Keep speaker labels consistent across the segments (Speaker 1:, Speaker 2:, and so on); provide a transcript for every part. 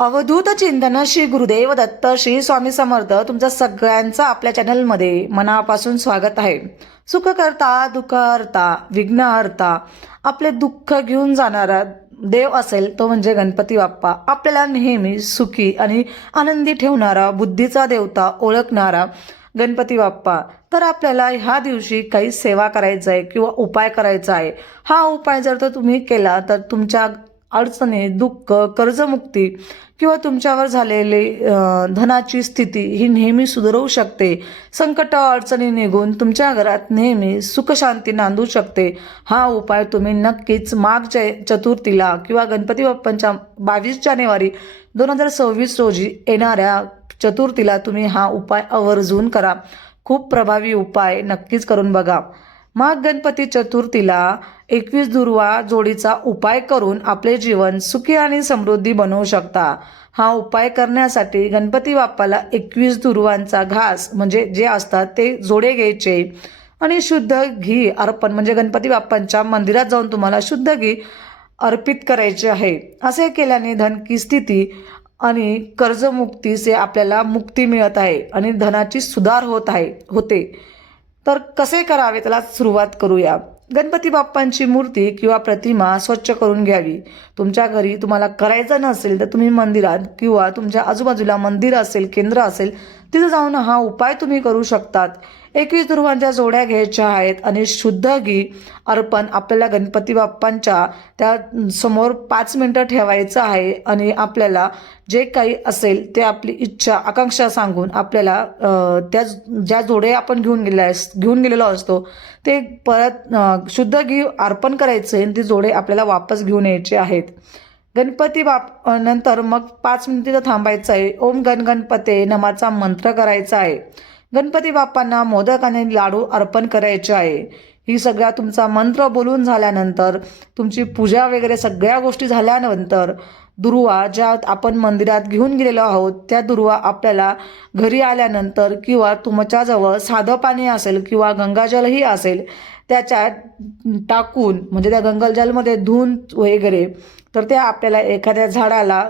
Speaker 1: अवधूत चिंतन श्री गुरुदेव दत्त श्री स्वामी समर्थ तुमचं सगळ्यांचं आपल्या चॅनलमध्ये मनापासून स्वागत आहे. सुख करता दुःख हरता विघ्न हरता आपले दुःख घेऊन जाणारा देव असेल तो म्हणजे गणपती बाप्पा. आपल्याला नेहमी सुखी आणि आनंदी ठेवणारा बुद्धीचा देवता ओळखणारा गणपती बाप्पा. तर आपल्याला ह्या दिवशी काही सेवा करायचं आहे किंवा उपाय करायचा आहे. हा उपाय जर तर तुम्ही केला तर तुमच्या अडचणी दुःख कर्जमुक्ती किंवा तुमच्यावर झालेली धनाची स्थिती ही नेहमी सुधरवू शकते. संकट अडचणी निघून तुमच्या घरात नेहमी सुखशांती नांदू शकते. हा उपाय तुम्ही नक्कीच माघ जय चतुर्थीला किंवा गणपती बाप्पांच्या बावीस जानेवारी दोन हजार सव्वीस रोजी येणाऱ्या चतुर्थीला तुम्ही हा उपाय आवर्जून करा. खूप प्रभावी उपाय नक्कीच करून बघा. मग गणपती चतुर्थीला एकवीस दुर्वा जोडीचा उपाय करून आपले जीवन सुखी आणि समृद्धी बनवू शकता. हा उपाय करण्यासाठी गणपती बाप्पाला एकवीस दुर्वांचा घास म्हणजे जे असतात ते जोडे घ्यायचे. आणि शुद्ध घी अर्पण म्हणजे गणपती बाप्पांच्या मंदिरात जाऊन तुम्हाला शुद्ध घी अर्पित करायचे आहे. असे केल्याने धन की स्थिती आणि कर्जमुक्तीचे आपल्याला मुक्ती मिळत आहे आणि धनाची सुधार होत आहे होते. तर कसे करावे त्याला सुरुवात करूया. गणपती बाप्पांची मूर्ती किंवा प्रतिमा स्वच्छ करून घ्यावी. तुमच्या घरी तुम्हाला करायचं नसेल तर तुम्ही मंदिरात किंवा तुमच्या आजूबाजूला मंदिर असेल केंद्र असेल तिथं जाऊन हा उपाय तुम्ही करू शकतात. एकवीस दुर्वांच्या जोड्या घ्यायच्या आहेत आणि शुद्ध घी अर्पण आपल्याला गणपती बाप्पांच्या त्या समोर पाच मिनटं ठेवायचं आहे आणि आपल्याला जे काही असेल ते आपली इच्छा आकांक्षा सांगून आपल्याला त्या ज्या जोडे आपण घेऊन गेल्या घेऊन गेलेलो असतो ते परत शुद्ध घी अर्पण करायचे आणि ते जोडे आपल्याला वापस घेऊन यायचे आहेत. गणपती बाप नंतर मग पाच मिनिटं थांबायचं आहे. ओम गण गणपते नमाचा मंत्र करायचा आहे. गणपती बाप्पांना मोदक आणि लाडू अर्पण करायचे आहे. ही सगळ्या तुमचा मंत्र बोलून झाल्यानंतर तुमची पूजा वगैरे सगळ्या गोष्टी झाल्यानंतर दुर्वा ज्या आपण मंदिरात घेऊन गेलेलो आहोत त्या दुर्वा आपल्याला घरी आल्यानंतर किंवा तुमच्याजवळ साधं पाणी असेल किंवा गंगाजलही असेल त्याच्यात टाकून म्हणजे त्या गंगाजलमध्ये धुवून वगैरे तर त्या आपल्याला एखाद्या झाडाला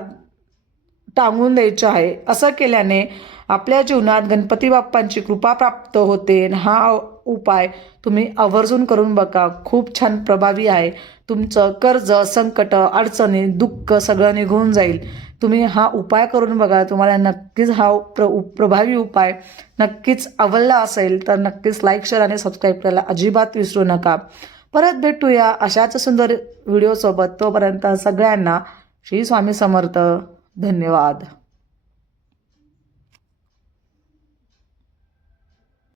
Speaker 1: टांगून द्यायचं आहे. असं केल्याने आपल्या जीवनात गणपती बाप्पांची कृपा प्राप्त होते. आणि हा उपाय तुम्ही आवर्जून करून बघा. खूप छान प्रभावी आहे. तुमचं कर्ज संकट अडचणी दुःख सगळं निघून जाईल. तुम्ही हा उपाय करून बघा. तुम्हाला नक्कीच हा प्र प्रभावी उपाय नक्कीच आवडला असेल तर नक्कीच लाईक शेअर आणि सबस्क्राईब करायला अजिबात विसरू नका. परत भेटूया अशाच सुंदर व्हिडिओसोबत तोपर्यंत सगळ्यांना श्री स्वामी समर्थ. धन्यवाद.